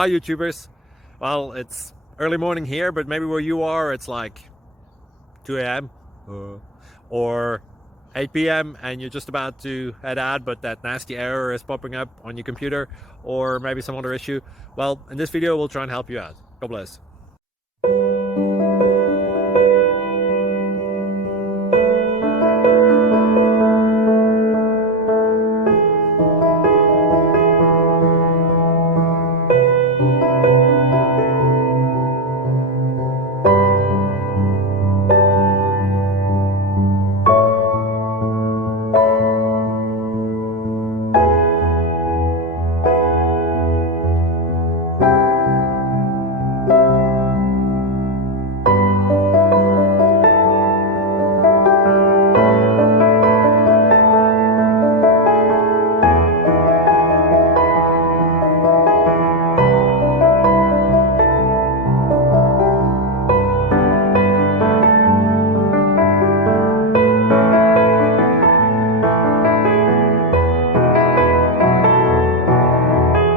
Hi YouTubers. Well, it's early morning here, but maybe where you are it's like 2 a.m. or 8 p.m. and you're just about to head out, but that nasty error is popping up on your computer, or maybe some other issue. Well, in this video we'll try and help you out. God bless.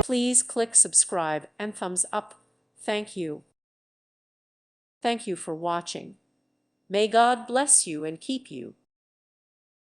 Please click subscribe and thumbs up. Thank you. Thank you for watching. May God bless you and keep you.